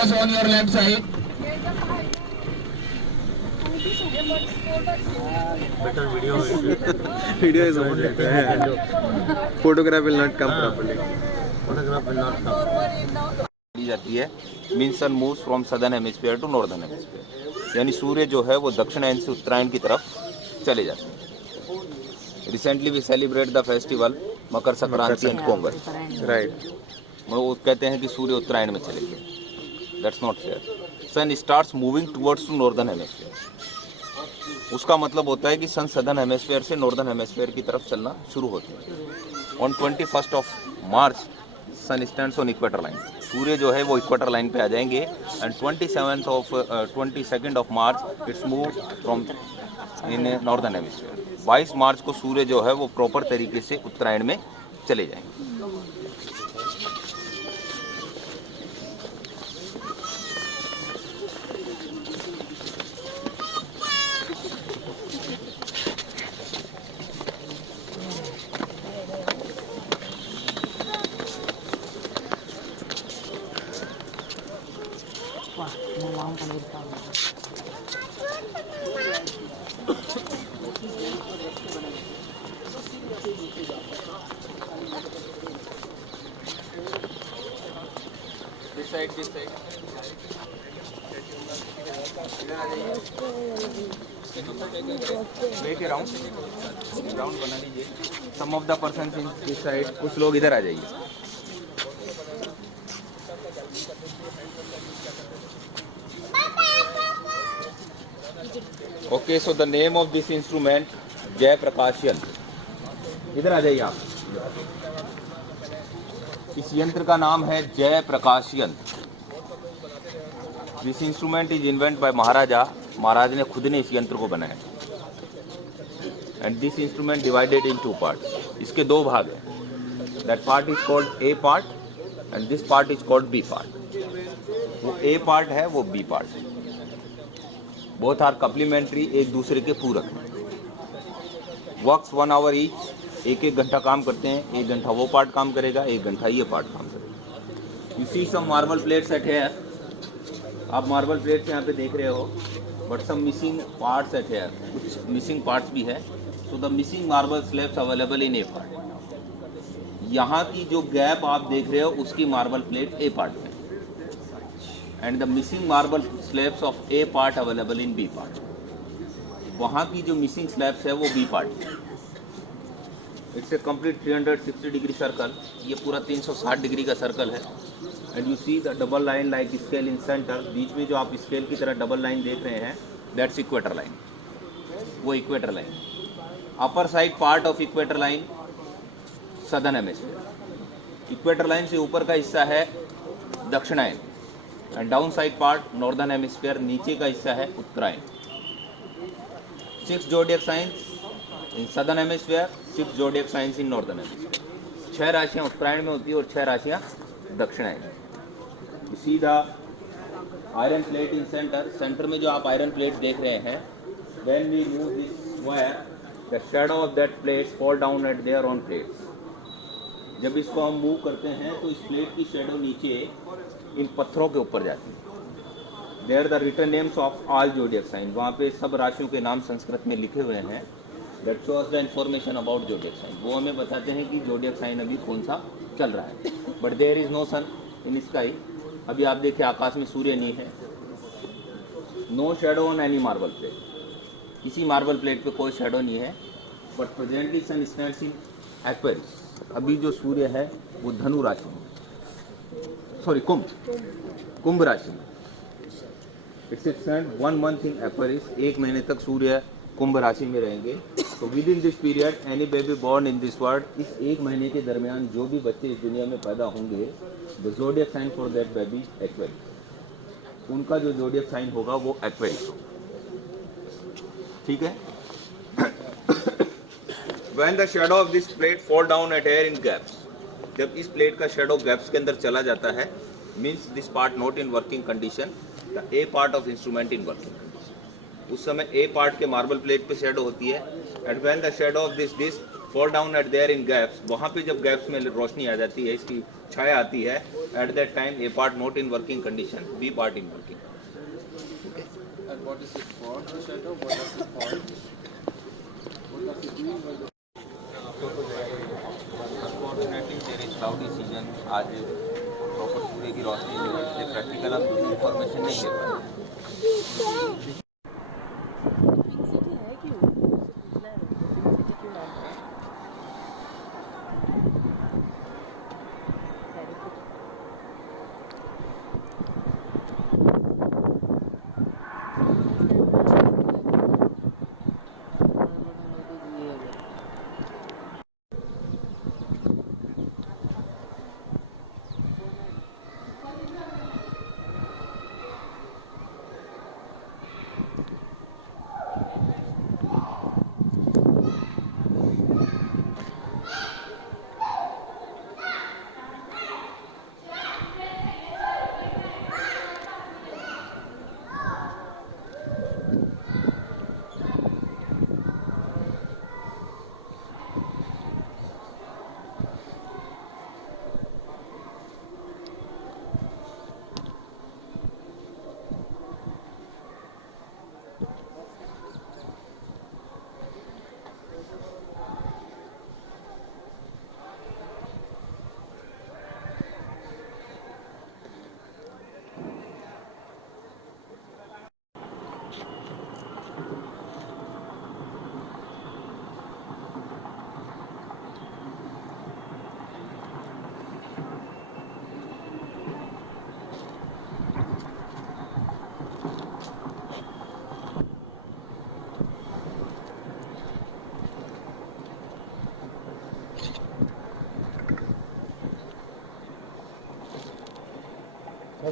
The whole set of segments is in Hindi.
focus on your left side. Better video. Video is on. Photograph will not come properly. Photograph will not come. दी जाती है mean sun moves from southern hemisphere to northern hemisphere, यानी सूर्य जो है वो दक्षिणायन से उत्तरायण की तरफ चले जाते हैं। Recently we celebrate the festival Makar Sankranti and Pongal, right. वो कहते हैं कि सूर्य उत्तरायण में चले गए। That's not fair. Sun starts moving towards to northern hemisphere, उसका मतलब होता है कि सन सदर्न हेमिस्फीयर से नॉर्दर्न हेमिस्फीयर की तरफ चलना शुरू होते हैं। On 21 of March sun stands on equator line, सूर्य जो है वो इक्वेटर लाइन पे आ जाएंगे। And 22 of March it's move from in northern hemisphere. 22 मार्च को सूर्य जो है वो प्रॉपर तरीके से उत्तरायण में चले जाएंगे। This side. Make a round बना लीजिए। Some of the persons in this side, कुछ लोग इधर आ जाइए। Okay, so the name of this instrument जय प्रकाश यंत्र। इधर आ जाइए आप। इस यंत्र का नाम है Jai Prakash Yantra. This instrument is invent by Maharaja. महाराज ने खुद ने इस यंत्र को बनाया। And this instrument divided in 2 parts. इसके 2 भाग हैं। That part is called A part and this part is called B part. वो ए पार्ट है, वो बी पार्ट है। बोथ आर कम्प्लीमेंट्री, एक दूसरे के पूरक हैं। वर्क्स 1 आवर ईच, एक घंटा काम करते हैं। 1 घंटा वो पार्ट काम करेगा, 1 घंटा ये पार्ट काम करेगा। You see some marble plates at here. आप मार्बल प्लेट्स यहाँ पे देख रहे हो, but some missing parts at here, कुछ मिसिंग पार्ट्स भी है। So the missing marble slabs available in A part. यहाँ की जो गैप आप देख रहे हो उसकी मार्बल प्लेट ए पार्ट में, and the missing marble slabs of A part available in B part. वहाँ की जो मिसिंग स्लैब्स है वो बी पार्ट है। It's a complete 360 degree circle. ये पूरा 360 डिग्री का सर्कल है। And you see the double line like scale in centre. बीच में जो आप स्केल की तरह डबल लाइन देख रहे हैं, दैट्स इक्वेटर लाइन। वो equator line. Upper side part of equator line southern hemisphere. Equator line से ऊपर का हिस्सा है दक्षिणायन, and down side part northern hemisphere. नीचे का हिस्सा है उत्तरायण। 6 zodiac science in southern hemisphere, 6 zodiac science in northern hemisphere. 6 राशियाँ उत्तरायण में होती है और 6 राशियाँ दक्षिणायन में। You see the iron plate in centre. Centre में जो आप आयरन प्लेट देख रहे हैं, when we move this wire, the shadow of that plate fall down at there on plates. जब इसको हम मूव करते हैं तो इस प्लेट की शैडो नीचे इन पत्थरों के ऊपर जाती है। There the written names of all zodiac sign. वहाँ पे सब राशियों के नाम संस्कृत में लिखे हुए हैं। That shows the information about zodiac sign. वो हमें बताते हैं कि ज़ोडिएक साइन अभी कौन सा चल रहा है। But there is no sun in sky. अभी आप देखिए आकाश में सूर्य नहीं है। No shadow on any marble plate. किसी मार्बल प्लेट पे कोई शेडो नहीं है। But presently sun stands in Aquarius. अभी जो सूर्य है वो धनु राशि में, सॉरी कुंभ राशि में। It's stand 1 month in Aquarius. 1 महीने तक सूर्य कुंभ राशि में रहेंगे। तो with in this period any baby born in this world, इस 1 महीने के दरमियान जो भी बच्चे इस दुनिया में पैदा होंगे, the zodiac sign for that baby Aquarius. उनका जो ज़ोडिएक साइन होगा वो एक्वेरियस होगा। ठीक है। When the shadow of this plate fall down at air in gaps, जब इस प्लेट का शेडो गैप्स के अंदर चला जाता है, means this part not in working condition, the A part of instrument in working condition. उस समय ए पार्ट के मार्बल प्लेट पे शेडो होती है। And when the shadow of this disc fall down at there in gaps, वहाँ पे जब gaps में रोशनी आ जाती है, इसकी छाया आती है, at that time A part not in working condition, B part in working. Okay. And what is it for? The shadow? What does it for? What does it mean by the Unfortunately there is cloudy season. आज प्रॉपर सूर्य की रोशनी नहीं है, इसलिए प्रैक्टिकल हम इंफॉर्मेशन नहीं दे पाए.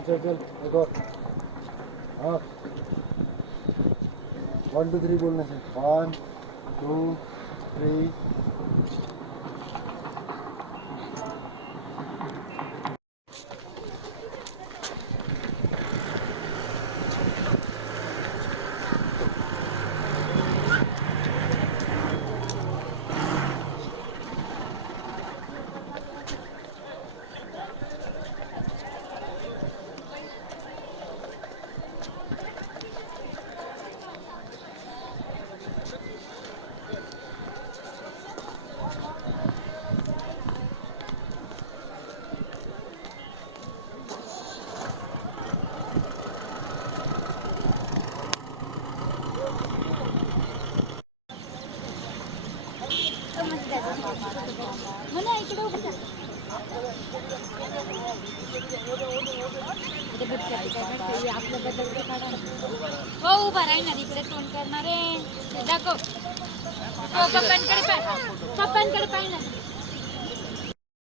चल एक और हाँ 1 2 3 बोलने से 1 2 3 मला इकडे उभं राहा. आपल्याबद्दल काढा हो उभा राहणार इकडे तोंड करणारे दाखव. हो पप्पांकडे पाय पप्पांकडे पाय ना.